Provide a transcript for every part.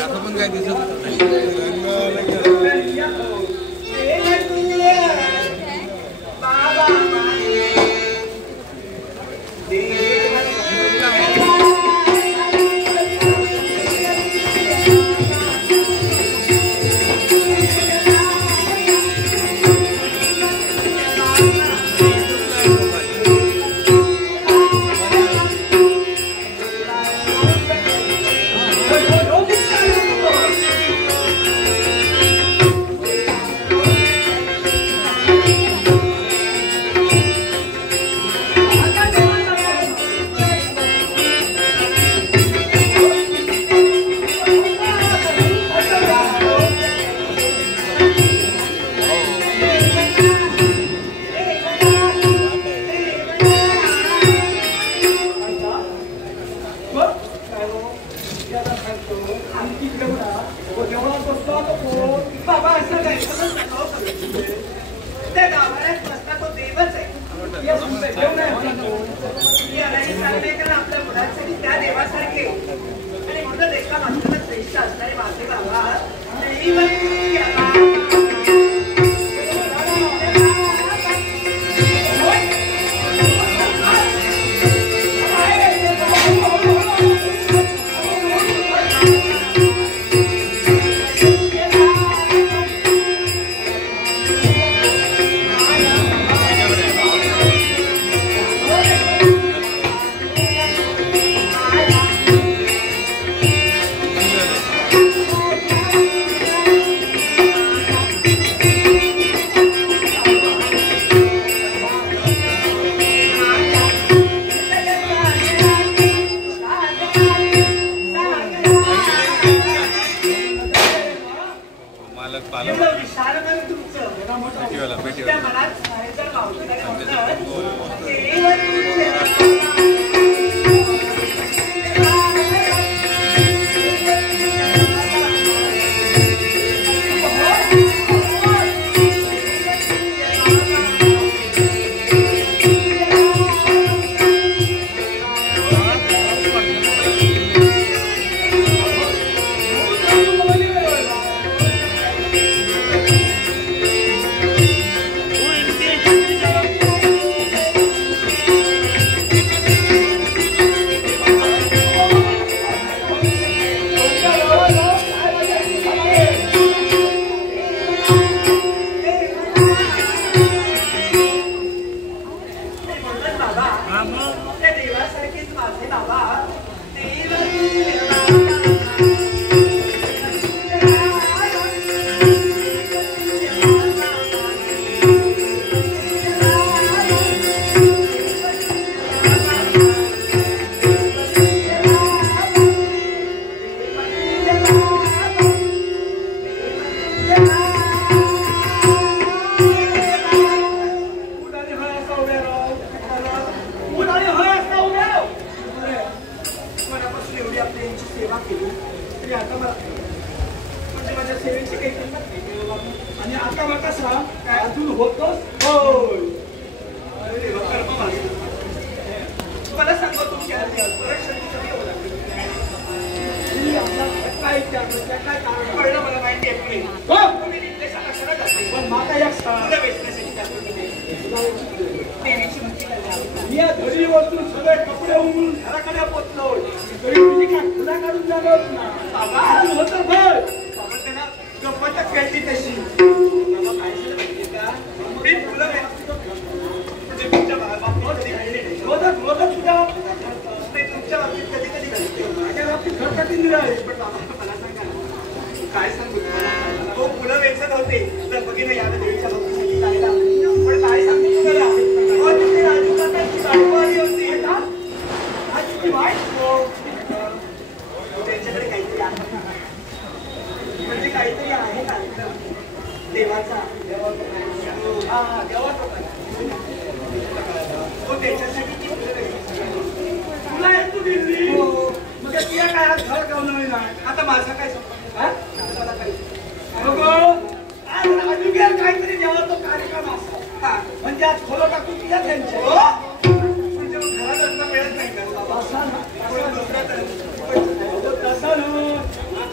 असं पण काय दिसत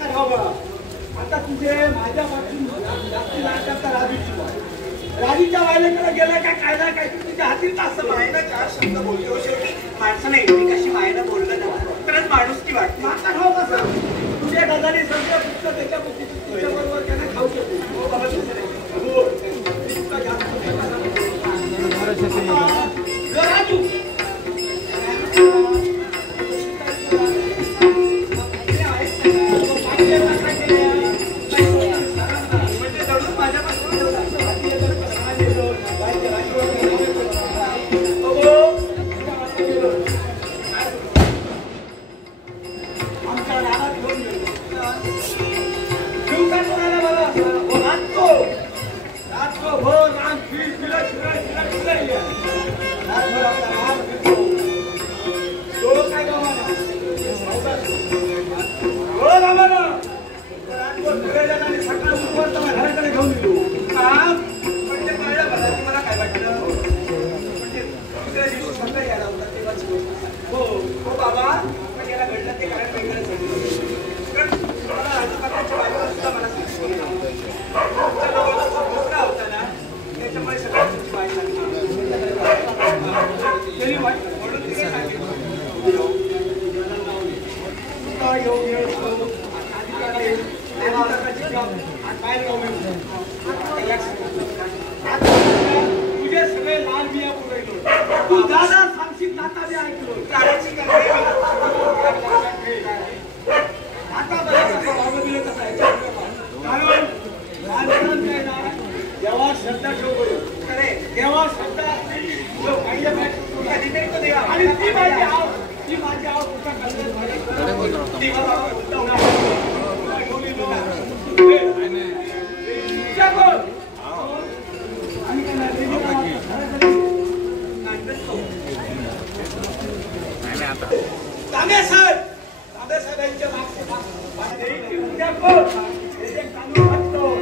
आता तुझे माझ्यापासून जास्त राजीच्या वायलेकडे गेला काय कायदा काय तुझ्या हातीत असं मायला चार शब्द बोलतो शेवटी माणसाने एकमेकाशी मायला बोललं ना तरच माणूस की वाटते आता हो कसं तुझ्या गजाली सगळं फक्त त्याच्या तुझ्या बरोबर त्यांना खाऊ शकतो राजू तुझे सगळे लाल बिया पुरवलो तू दादा सांगशील नाता बी ऐकलो आता बघा दिलं कसं आहे कारण देवा श्रद्धा ठेव खरे देवा श्रद्धा जो पाहिजे आणि ती माझी आव तुझा कल्पना ती साहेबांच्या मागचे उद्या कानून वाटतो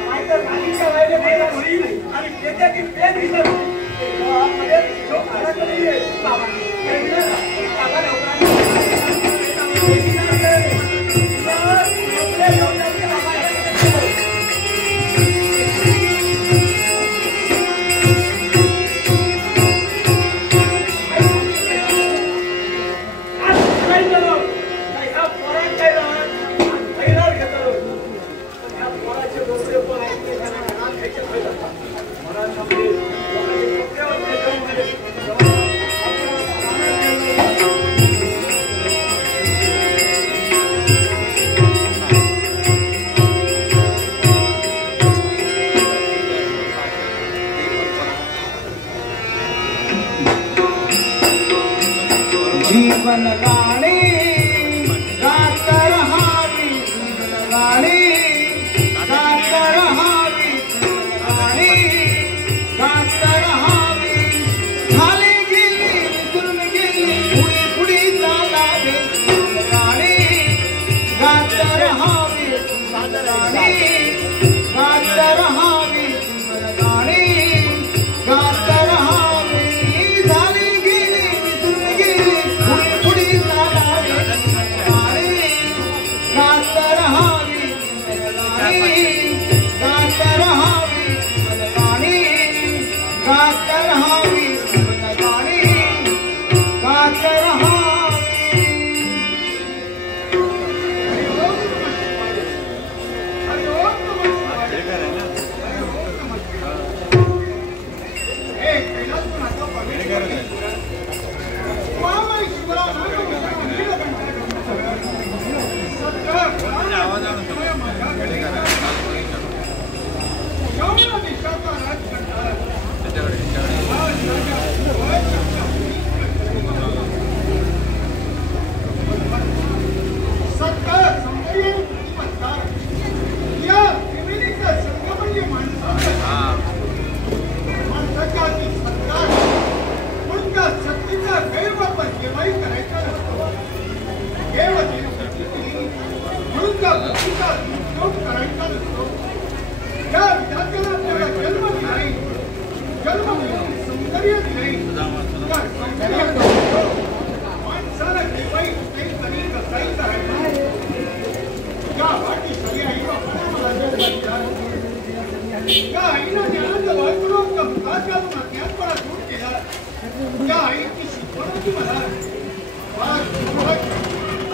नाहीतर राणीच्या वायले महिला होईल आणि त्याच्यातील पेन दिसत जीवन गाणे गात रहावी जीवन गाणे गात रहावी जीवन गाणे गात रहावी झाले गेले विसरून गेले पुढे पुढे चालावे जीवन गाणे गात रहावी जीवन गाणे गात रहावी जीवन गाणे गात रहावी झाले गेले विसरून गेले पुढे चालावे गात रहावी गात रहावी गात रहावी गात रहावी या या आईनं ज्ञानाचं वर्तुळात मुखात घालून अज्ञानपणा दूर केला. या आईची शिकवण होती मला.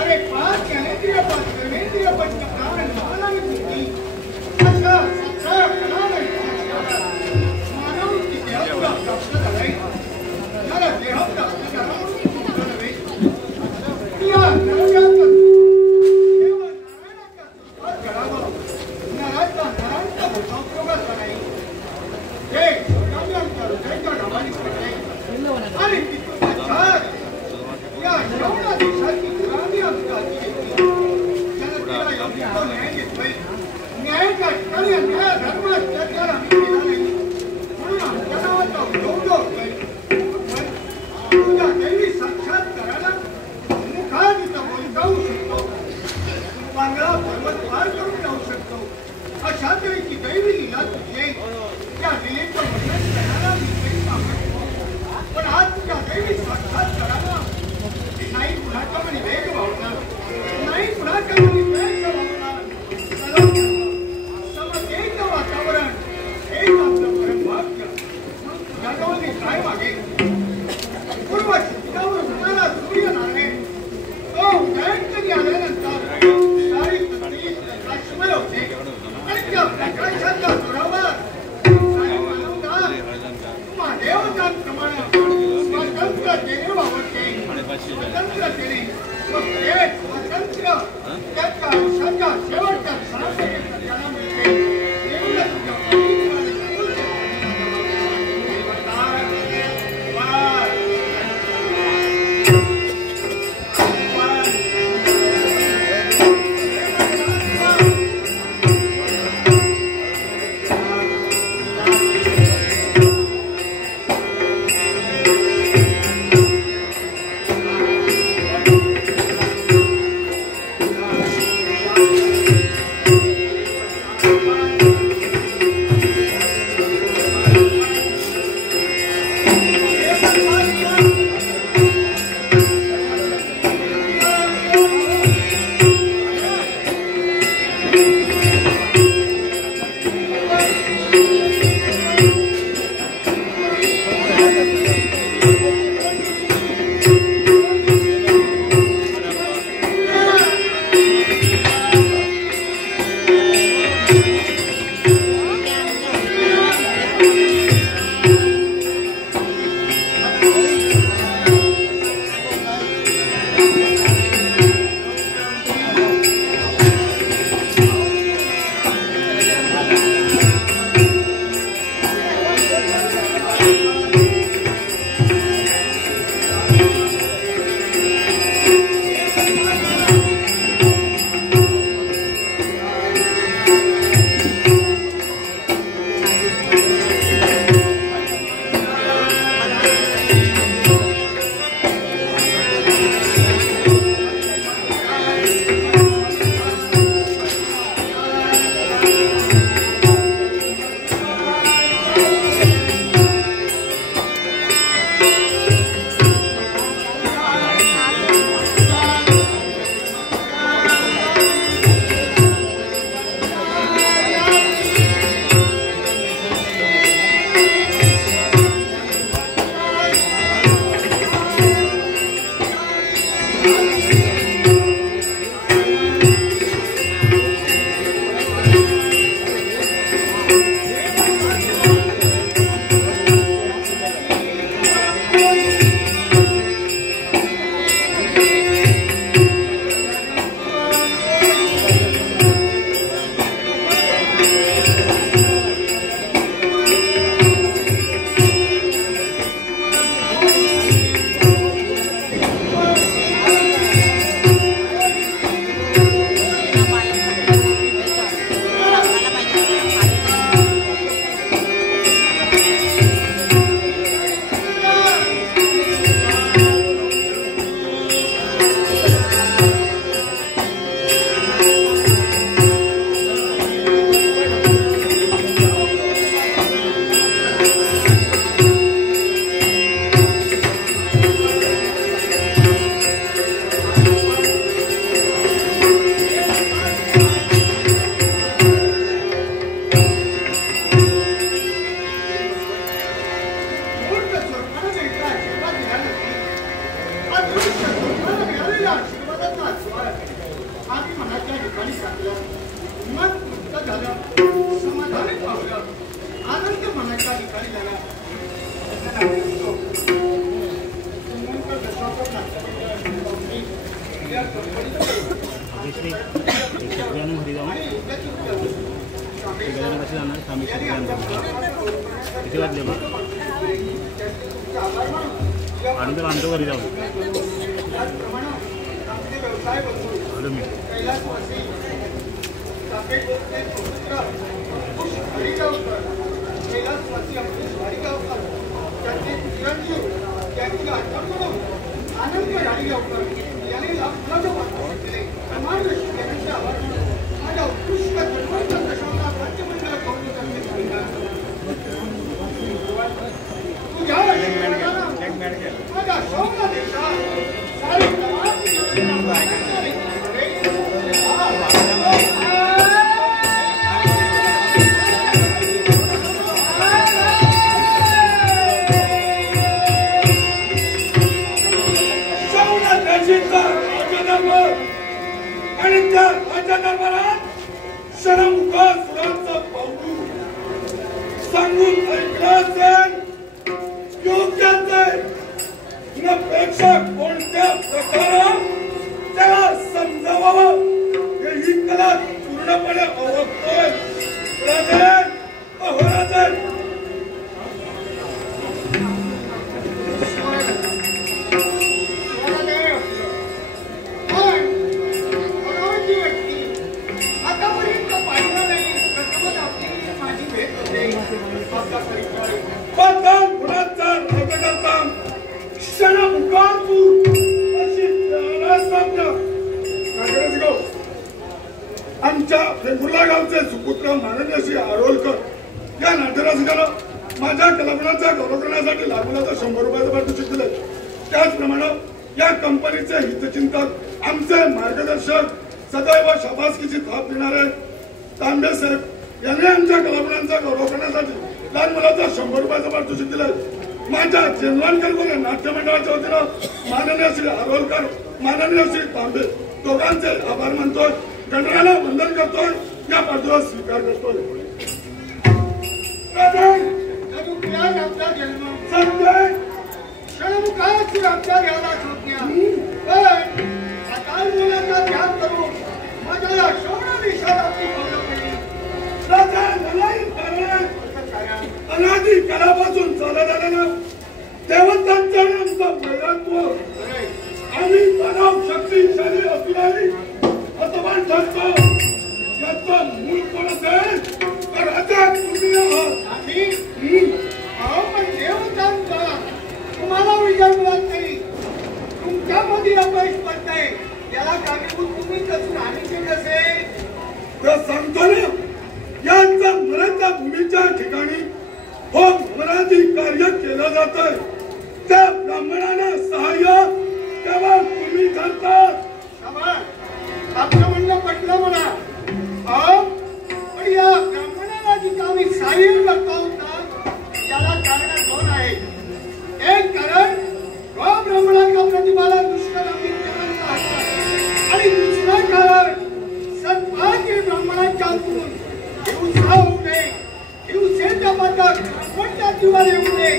अरे पाच ज्ञानेंद्रिय, पाच कर्मेंद्रिय, पंचप्राण आणि महानाविभूती अशा 17 कलावैभवाच्या मानववृत्तीचे हक्क प्राप्त झाले. त्याला देह प्राप्त झाला म्हणून तुमचं नव्हे. या नरकातून केवळ नारायणाच्या स्वरूपात घडावं. नराचा नरांचा मोठा उपयोगाचा नाही. हे स्वतःच्या हृदयाच्या नावाने पडले आणि तिथून छान या यवना देशाची पुराणी अंकाची घेतली. जनतेला योग्य तो न्याय देतोय. न्यायाच्या ठिकाणी अन्याय धर्म अत्याचार आम्ही केला नाही म्हणून आमच्या नावाचा उपयोग होतोय. पण तुझ्या दैवी साक्षात्काराला मुखात इथं बोलून जाऊ शकतो. बांगला पर्वत पार करून जाऊ शकतो. अशा तऱ्हेची दैवी लीला तुझी आहे. त्या लीलेचं वर्णन करायला मी काही सांगतो. पण आज तुझ्या दैवी साक्षात्काराला नाही कुणाच्या मनी वेग वावणार, नाही कुणाच्या मनी द्वेष वावणार. समतेचं वातावरण हेच आपलं परम भाग्य. तुझ्याजवळ मी काय मागेल? पूर्व शिक्षणावर होणारा सूर्यनारायण तो उदयात कधी आल्यानंतर सारी पृथ्वी प्रकाशमय होते आणि त्या प्रकाशाच्या जोरावर सारी मानवता महादेवतांप्रमाणे स्वतंत्रतेने वावरते. स्वतंत्रतेने स्वतंत्र त्याच्या आयुष्याच्या शेवटच्या क्षणापर्यंत त्याला मिळते. एवढंच तुझ्या किती वाजले बघ आणि तर आणतो घरी जाऊ आलो मी आनंद गाडी गावकर यांनी माझ्या उत्कृष्ट राज्यमंडळ माझ्या शौर्य देशात आणि त्या माझ्या दरबारात शरमुखा सुरांचा पाऊल सांगून ऐकलं असेल योग्यच आहे यापेक्षा कोणत्या प्रकारात त्याला समजावावं ही कला पूर्णपणे ओळखतोय राजन अहोराजन आमच्या वेंगुर्ला गावचे सुपुत्र माननीय श्री आरोलकर या नाट्यरसिकानं माझ्या कलागुणाचा गौरव करण्यासाठी लागुनाचं 100 रुपयाचं पारितोषिक दिले. त्याचप्रमाणे या कंपनीचे हितचिंतक आमचे मार्गदर्शक सदैव शाबासकीची थाप देणारे तांबे साहेब यांनी आमच्या कलागुणांचा गौरव करण्यासाठी लहान मुलाचा 100 रुपयाचं पारितोषिक दिले. माझ्या चेंदवानकर नाट्य मंडळाच्या वतीनं माननीय श्री आरोलकर माननीय श्री तांबे दोघांचे आभार मानतोय. गणरायाला वंदन करतोय. या पाठोपाठ स्वीकार करतोय. आमचा जन्म संजय क्षणमुखाची आमच्या घ्यायला संज्ञा पण अकाल मुलाचा त्याग करून माझ्या या शौर्य निशाणाची गौरव केली. अनादी काळापासून चालत आलेलं देवतांचं आमचं वैरत्व आम्ही मानव शक्तिशाली असणारी असमान ठरतो. याचं मूळ कोण असेल तर राजा तुम्ही आहात. पण देवतांचा तुम्हाला विजय मिळत नाही. तुमच्यामध्ये अपयश पडतंय याला कारणीभूत तुम्हीच असून आम्ही केलं असेल तर सांगतो ना. यांचा मराठा भूमीच्या ठिकाणी हो मराठी कार्य केलं जात आहे. त्या ब्राह्मणांना सहाय्य तेव्हा तुम्ही करतात. आपलं म्हणणं पटलं मला. पण या ब्राह्मणाला जी आम्ही सहाय्य करतो त्याला कारण 2 आहेत. एक कारण ब्राह्मणाच्या प्रतिभाला दुष्कर्मी आणि दुसरं कारण सत्भागी ब्राह्मणाच्या हातून हिंसा होऊ नये. हिंसेच्या पद्धत कोणत्या जीवाला येऊ नये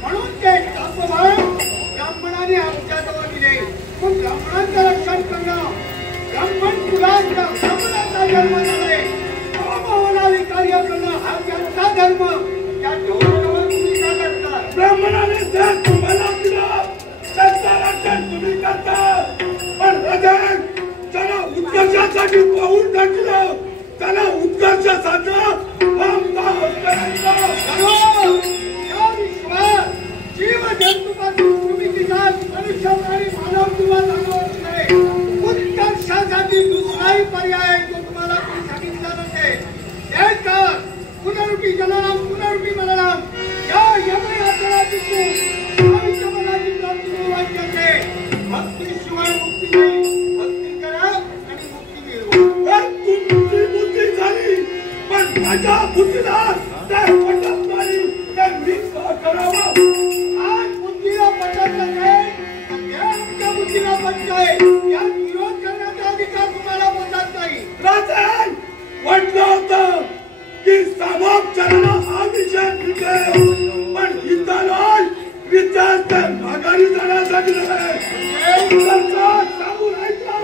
म्हणून ते तापमान ब्राह्मणाने आमच्याजवळ दिले. मग ब्राह्मणांचं रक्षण करणं ब्राह्मण कुलाचा ब्राह्मणाचा जन्म झालाय. भावनाने कार्य करणं हा त्यांचा धर्म. त्या धर्मावर तुम्ही का करता. ब्राह्मणाने जर तुम्हाला दिलं त्यांचं रक्षण तुम्ही करता. पण राजन त्याला उत्कर्षासाठी पाऊल टाकलं त्याला उत्कर्ष साधलं. जीव जंतूपासून तुम्ही तिचा मनुष्य आणि मानव किंवा उत्कर्षासाठी दुसराही पर्याय जो तुम्हाला सांगितला नसेल. पुनरुपी जननाम पुनरुपी मननाम या यमयातनातून स्वामीच्या मनाची प्राप्ती मिळवायची असेल. भक्तीशिवाय मुक्ती नाही. भक्ती करा आणि मुक्ती मिळवा. तुमची बुद्धी झाली पण माझ्या बुद्धीला त्या पटत नाही. ते मी करावं. आज बुद्धीला पटत नाही त्या आमच्या बुद्धीला पटतंय. या विरोध करण्याचा अधिकार तुम्हाला पटत नाही. राजन वाटलं होतं की सामोपचाराला हा विषय मिळेल पण इथं नाही. विचार माघारी जाण्यासाठी सरकार सांगून ऐकला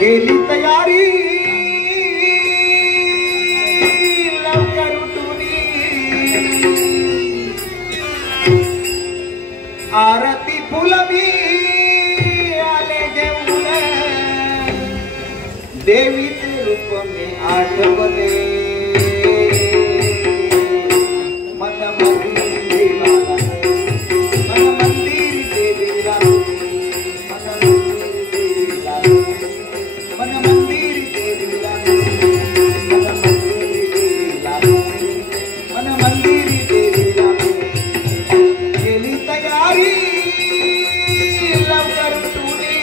केली तयारी लवकर उठुनी आरती फुलवी आले घेऊन देवीचे रूप मी आठवले मन मंदिर देवीला मन मंदिर देवीला मन मंदिर देवीला केली तयारी लवकर तुनी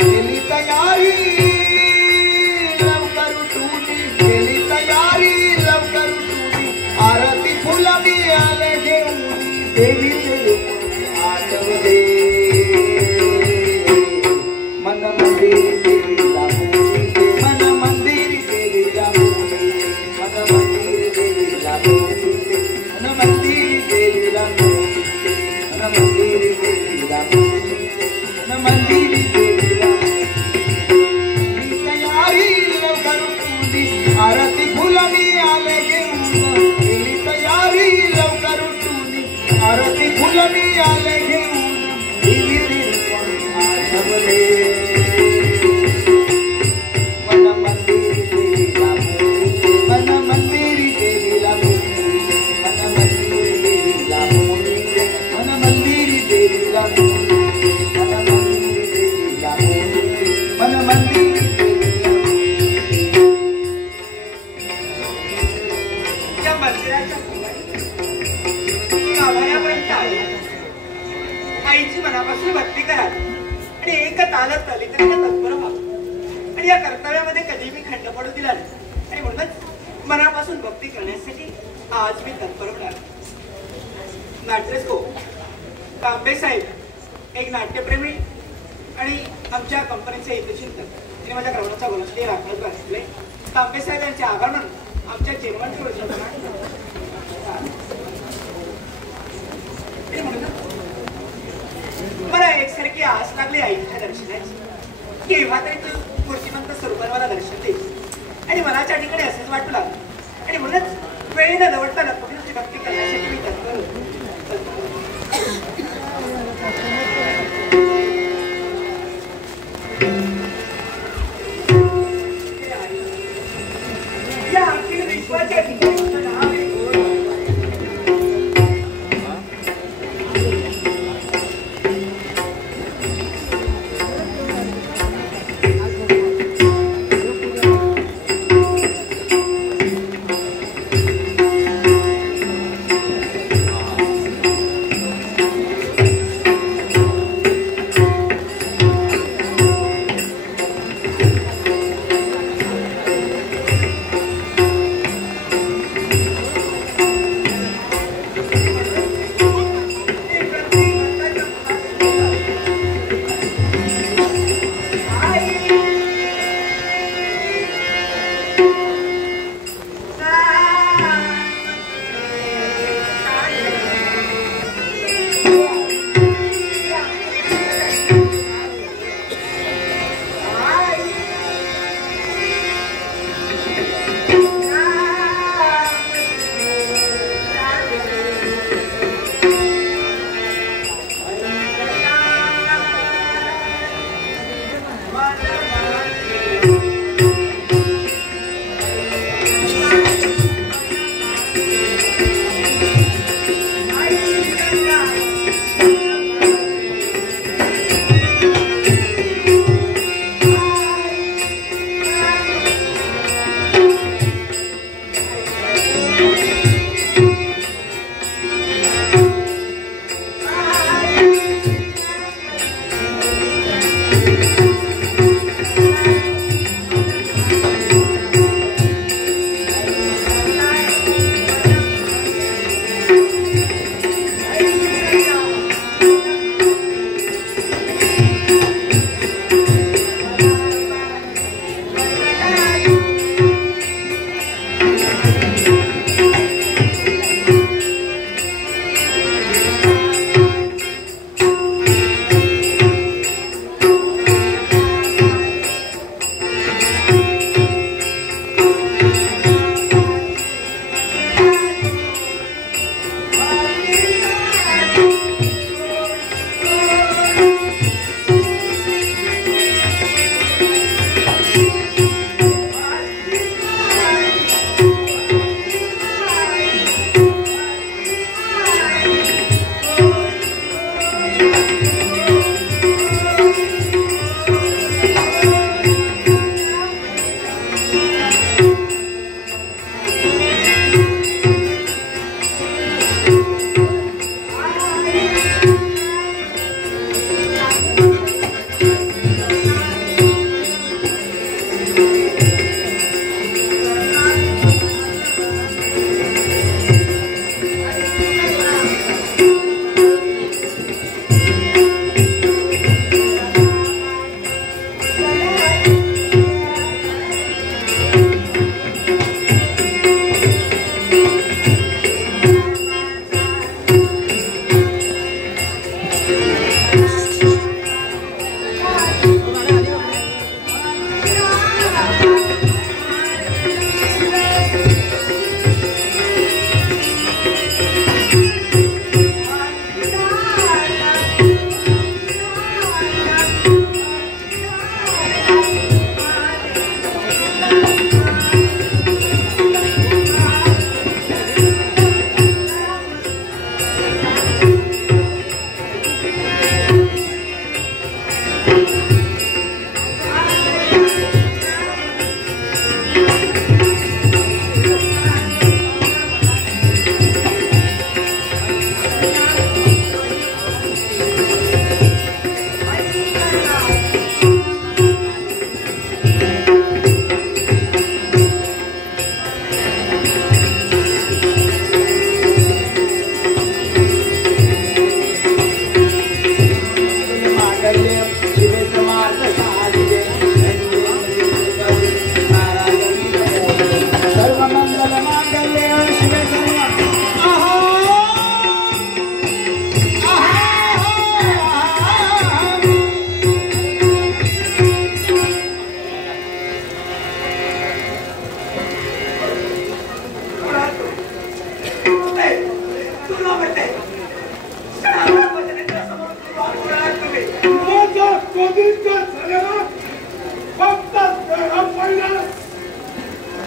केली तयारी लवकर तुनी केली तयारी लवकर तुनी आरती फुलवी आले घेऊन देवीचे रूप आठवले मन मंदिर देवीला मन मंदिर देवीला मन मंदिर देवीला मन मंदिर देवीला मन मंदिर देवीला मन मंदिर देवीला तयारी लवकर तुझी आरती फुलवी आले घेऊन केली तयारी लवकर तुझी आरती फुलवी आले घेऊन देवीचे रूप आठवले मन मंदिर देवीला मन मंदिर देवीला मन मंदिर देवीला मन मंदिर देवीला मन मंदिर देवीला पडत आली तरी त्या तत्पर व्हावं आणि या कर्तव्यामध्ये कधी मी खंड पडू दिला नाही आणि म्हणूनच मनापासून भक्ती करण्यासाठी आज मी तत्पर होणार. नाट्यस्को तांबे साहेब एक नाट्यप्रेमी आणि आमच्या कंपनीचे हितचिंतक आणि माझ्या ग्रहणाचा गोलस्ते राखत असले तांबे साहेब यांचे आभार मानून आमच्या जेवणाची मला एकसारखी आस लागली आईच्या दर्शनाची. केव्हा तरी तू मूर्तिमंत स्वरूपात मला दर्शन देईल आणि मनाच्या ठिकाणी असेच वाटू लागलं आणि म्हणूनच वेळी न दवडता लपवण्याची भक्ती करण्यासाठी मी तत्पर होतो. या अखिल विश्वाच्या ठिकाणी नाव आहे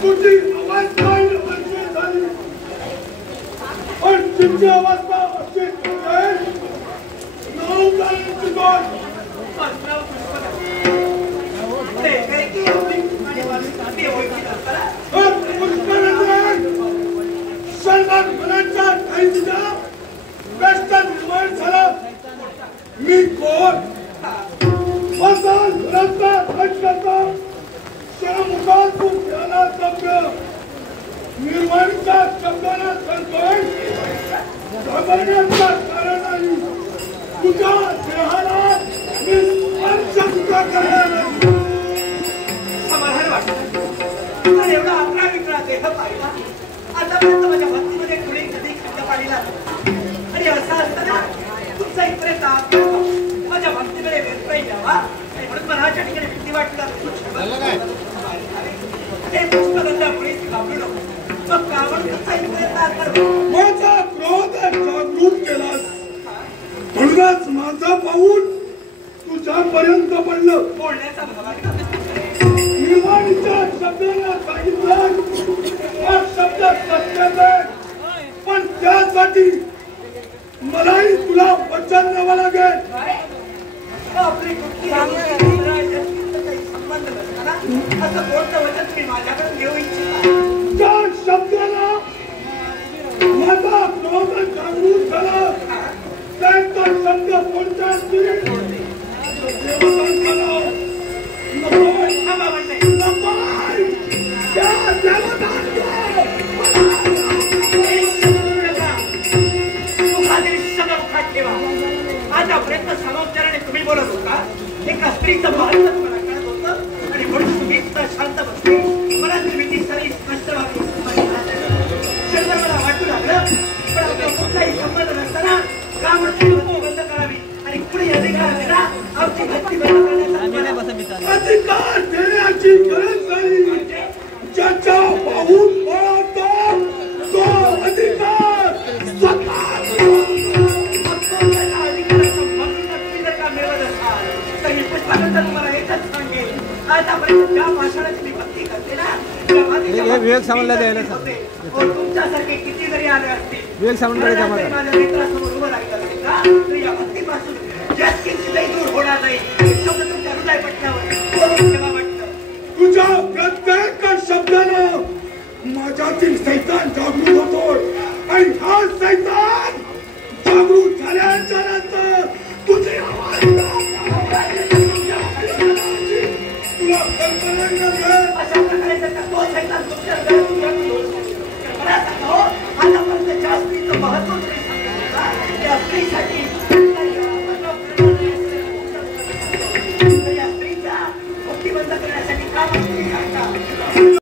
तुझी अवस्था अशी झाली पण तुमची अवस्था अशी नाव जाण्याची गोष्ट सलमान खानच्या काहीच्या कष्ट निर्माण झाला मी कोण निर्माणीच्या शब्दाला संतोष घाबरण्याचा कारण नाही तुझ्या देहाला मी स्पर्श सुद्धा करणार नाही समाधान वाटतं एवढा अकरा विकरा देह पाहिला आतापर्यंत माझ्या भक्तीमध्ये कुणी कधी खंड पाहिला आणि असं असताना तुमचा इथपर्यंत माझ्या भक्तीकडे वेळ यावा आणि म्हणून मनाच्या ठिकाणी भीती वाटलं हे पुष्पगंधा मुळीच घाबरू नको मग कावड कसा इथपर्यंत माझा क्रोध जागृत केलास म्हणूनच माझा पाऊल तुझ्यापर्यंत पडलं बोलण्याचा भाव निर्माणीच्या शब्दाला सांगितलं हा शब्द सत्यात आहे पण त्यासाठी मलाही तुला वचन द्यावं लागेल आपली कुठली काही संबंध नसताना असं कोणतं वचन तुम्ही माझ्याकडे घेऊ इच्छिता त्या शब्दाला माझा क्रोध जागृत झाला त्यांचा शब्द कोणता असतील देवतांना आतापर्यंत समाचाराने तुम्ही बोलत होता एका स्त्रीचं महत्व तुम्हाला कळत होतं आणि म्हणून तुम्ही शांत बसले मला निर्मिती सारी स्पष्ट व्हावी शंकर मला वाटू लागलं पण आपला कुठलाही संबंध नसताना का म्हणून बंद करावी आणि पुढे अधिकार दिला आमची भक्ती बंद करण्याचा अधिकार देण्याची गरज नाही ज्याच्या पाहून पळतो तो अधिकार तुमच्यासारखे किती जरी आले असतील माझ्या मित्रासमोर उभं राहिलं या भक्तीपासून जास्तीची दूर होणार नाही तुमच्या हृदय पट्ट्यावर वाटतं तुझ्या प्रत्येक शब्दानं माझ्यातील सैतान जागृत होतो आणि हा सैतान जागृत झाल्याच्या नंतर तुझी तुला कल्पना अशा प्रकारे जर तो सैतान तुमच्या मला सांगा आतापर्यंत जास्तीचं महत्व तुम्ही सांगितलं त्या स्त्रीसाठी या स्त्रीच्या भक्ती बंद करण्यासाठी काम